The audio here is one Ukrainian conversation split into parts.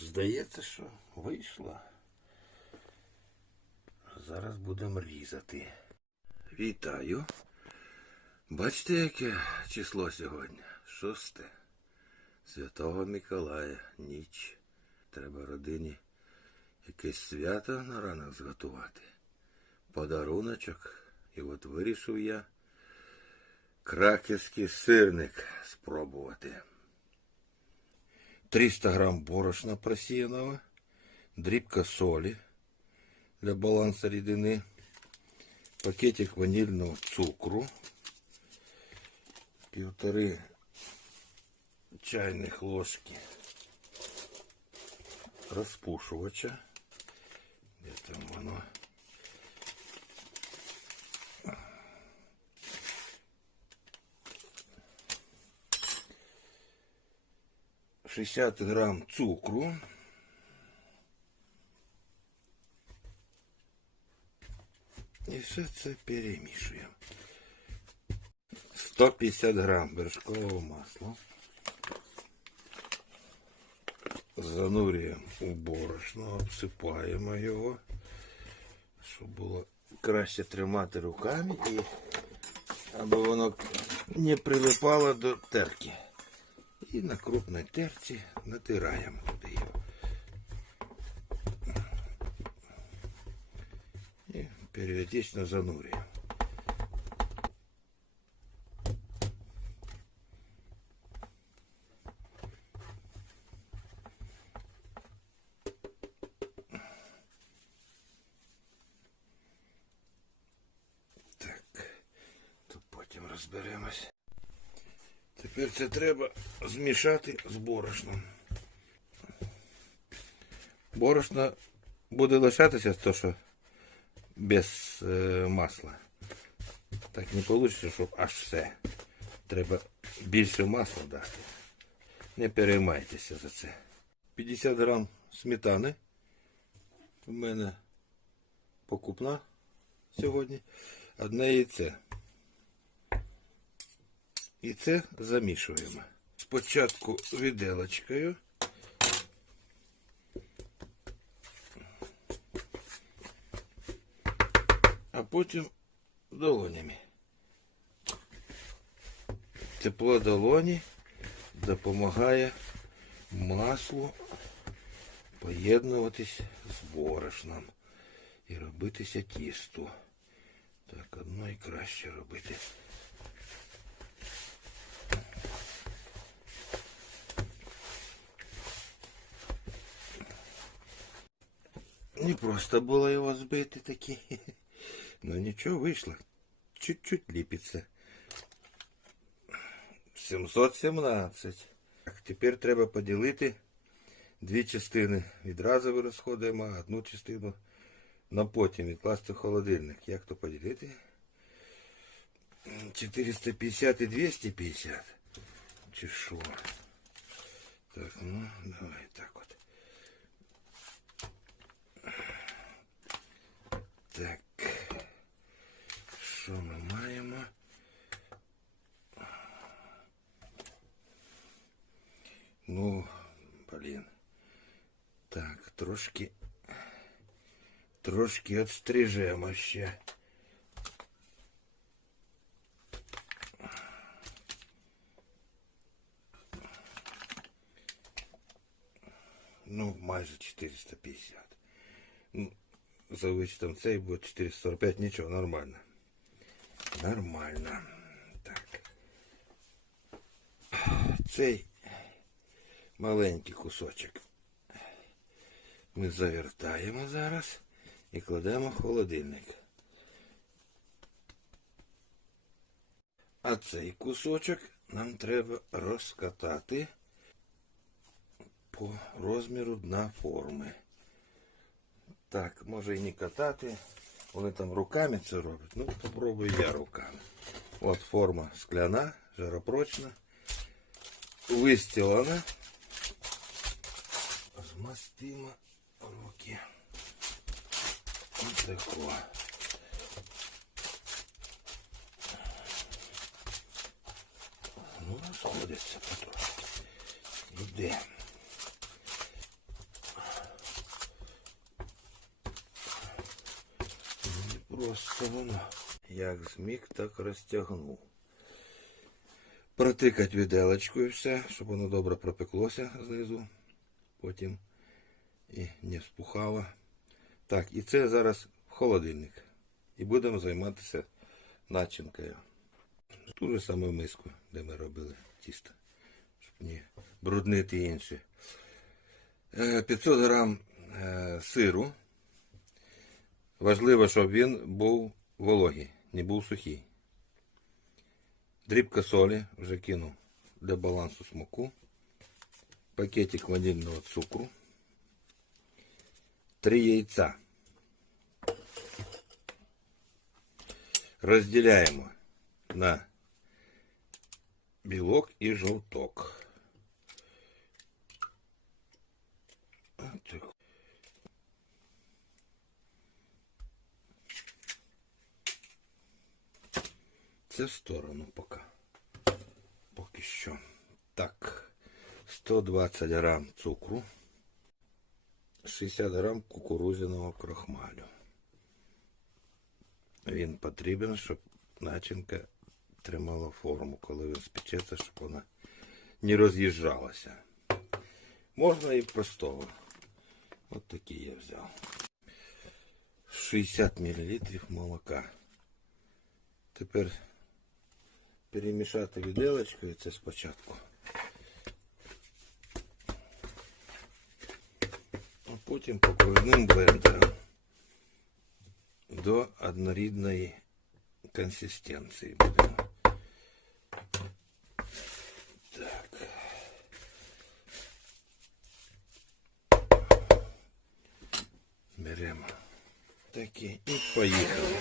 здається, що вийшло. Зараз будемо різати. Вітаю. Бачите, яке число сьогодні? Шосте. Святого Миколая. Ніч. Треба родині якесь свято на ранок зготувати. Подаруночок. І от вирішив я краківський сирник спробувати. 300 грам борошна просіяного, дрібка солі для балансу рідини, пакетик ванільного цукру, півтори чайних ложки розпушувача. Де там воно? Шістдесят грам цукру. І все це перемішуємо. 150 грам вершкового масла. Занурюємо у борошно, обсипаємо його, щоб було краще тримати руками і аби воно не прилипало до терки. І на крупній терці натираємо туди його. І періодично занурюємо. Так, то потім розберемось. Тепер це треба змішати з борошном. Борошно буде лишатися то, що без е, масла. Так не вийде, щоб аж все. Треба більше масла дати. Не переймайтеся за це. 50 грам сметани. У мене покупна сьогодні. Одне яйце. І це замішуємо. Спочатку виделочкою. А потім долонями. Тепло долоні допомагає маслу поєднуватись з борошном і робитися тісто. Так, одно і краще робити. Не просто было его сбити таки. Но ничего вышло. Чуть-чуть ліпиться. 717. Так, тепер треба поділити дві частини. Відразу розходуємо, а одну частину на потім відкласти в холодильник. Як то поділити? 450 і 250. Чи що? Так, ну, давай так от. Так. Трошки. Трошки отстрижемо ще. Ну, майже 450. Ну, за вичетом цей буде 445, нічого, нормально. Нормально. Так. Цей маленький кусочок ми завертаємо зараз і кладемо в холодильник. А цей кусочок нам треба розкатати по розміру дна форми. Так, може і не катати. Вони там руками це роблять. Ну, попробую я руками. От форма скляна, жаропрочна. Вистілана. Змастимо руки. Ось тако. Ну, розходиться потрошки. Іде. Ну, не просто воно. Як зміг, так розтягнув. Протикать віделочкою все, щоб воно добре пропеклося знизу. Потім і не вспухало. Так, і це зараз в холодильник. І будемо займатися начинкою. Ту же саму миску, де ми робили тісто. Щоб не бруднити інше. Е, 500 грам е, сиру. Важливо, щоб він був вологий, не був сухий. Дрібка солі вже кинув для балансу смаку. Пакетик ванильного цукру. Три яйця. Розділяємо на білок і жовток. Отак. Це в сторону поки. Поки що. Так. 120 грам цукру. 60 грам кукурудзяного крохмалю. Він потрібен, щоб начинка тримала форму, коли він спечеться, щоб вона не роз'їжджалася. Можна і простого. От такий я взяв. 60 мл молока. Тепер перемішати віделочкою це спочатку. потім покровним блендером до однорідної консистенції будемо. Так. Беремо такі і поїхали.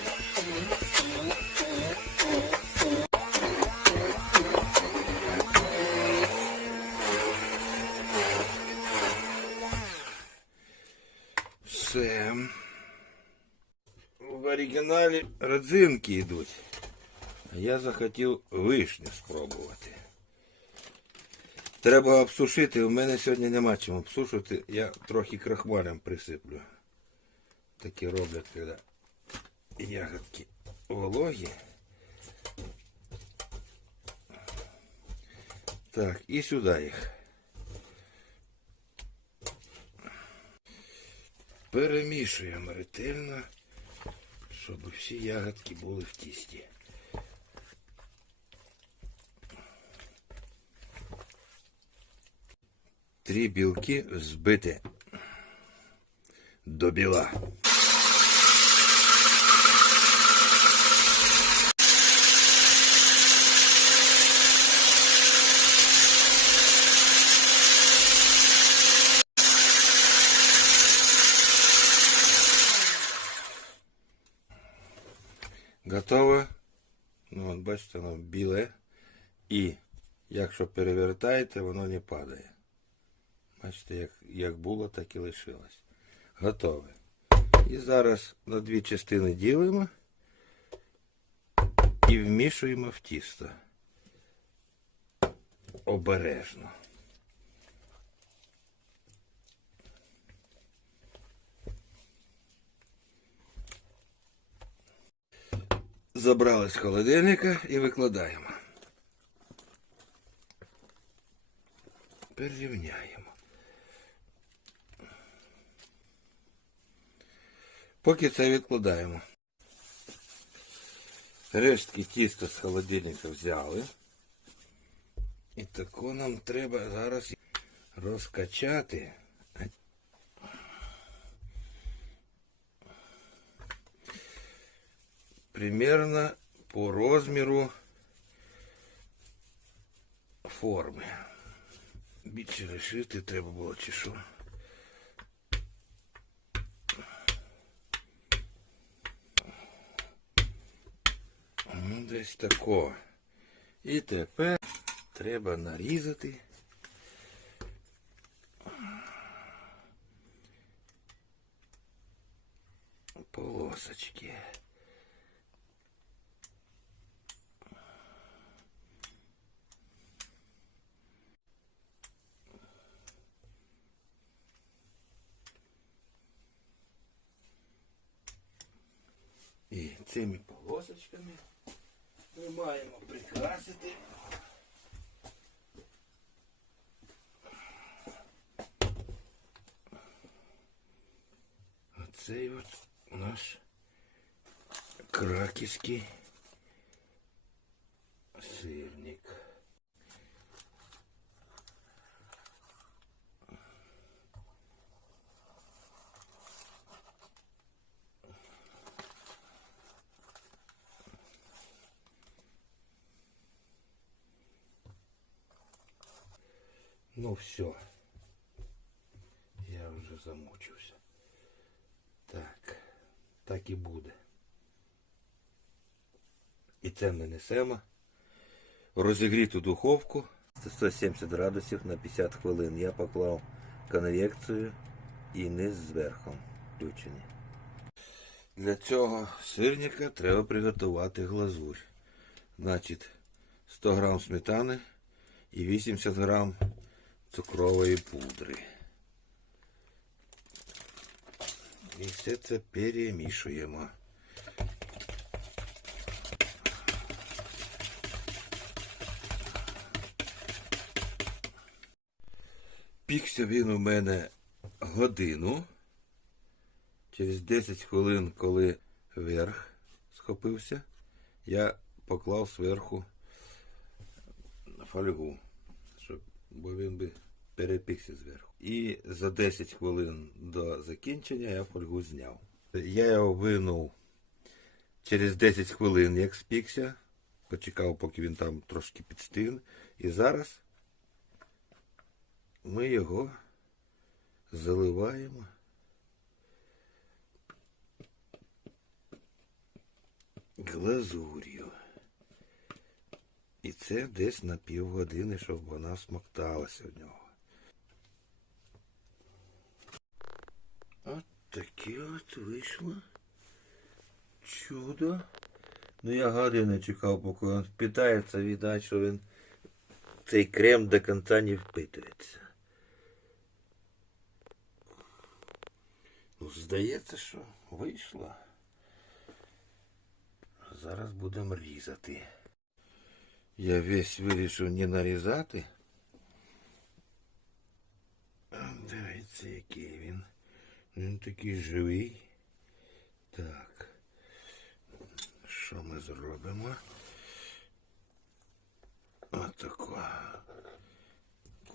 Оригіналі родзинки йдуть. Я захотів вишню спробувати. Треба обсушити. У мене сьогодні нема чим обсушувати. Я трохи крахмалем присиплю. Такі роблять, коли ягодки вологі. Так, і сюди їх. Перемішуємо ретельно, щоб всі ягодки були в тісті. Три білки збити до біла. Готове. Ну, от бачите, воно біле. І якщо перевертаєте, воно не падає. Бачите, як, як було, так і лишилось. Готове. І зараз на дві частини ділимо і вмішуємо в тісто. Обережно. Забрали з холодильника і викладаємо. Перерівняємо. Поки це відкладаємо. Рештки тіста з холодильника взяли. І тако нам треба зараз розкачати. Примерно по розміру форми. Більше лишити треба було чи що. Ну, десь тако. І тепер треба нарізати. Полосочки. І цими полосочками ми маємо прикрасити. Оцей от наш краківський сирник. Ну все. Я вже замучився. Так, так і буде. І це ми несемо. Розігріту духовку 170 градусів на 50 хвилин. Я поклав конвекцію і низ зверху включені. Для цього сирника треба приготувати глазурь. Значить, 100 грам сметани і 80 грам цукрової пудри. І все це перемішуємо. Пікся він у мене годину. Через 10 хвилин, коли верх схопився, я поклав зверху фольгу, бо він би перепікся зверху. І за 10 хвилин до закінчення я фольгу зняв. Я його винув через 10 хвилин, як спікся, почекав, поки він там трошки підстиг. І зараз ми його заливаємо. глазур'ю. І це десь на півгодини, щоб вона смокталася в нього. От таке от вийшло. Чудо. Ну я години чекав, поки він впитається, видать, що він цей крем до кінця не впитується. Ну, здається, що вийшло. Зараз будемо різати. Я весь вирішив не нарізати. Дивіться, який він. Він такий живий. Так. Що ми зробимо? Отако.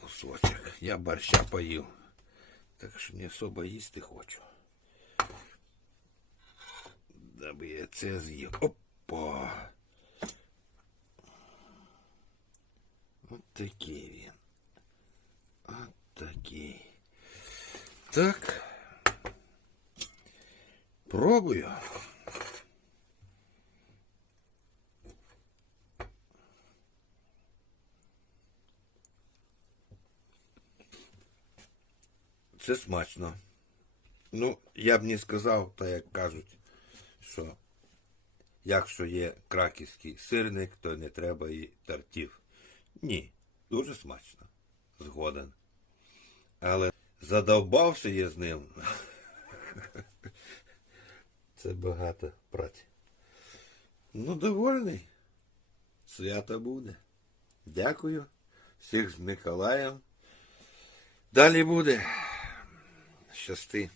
Кусочок. Я борща поїв. Так що не особо їсти хочу. Даби я це з'їв. Опа. От такий він. От такий. Так. Пробую. Це смачно. Ну, я б не сказав, так як кажуть, що якщо є краківський сирник, то не треба і тортів. Ні, дуже смачно. Згоден. Але задовбався я з ним. Це багато праці. Ну, довольний. Свято буде. Дякую. Всіх з Миколаєм. Далі буде. Щасти.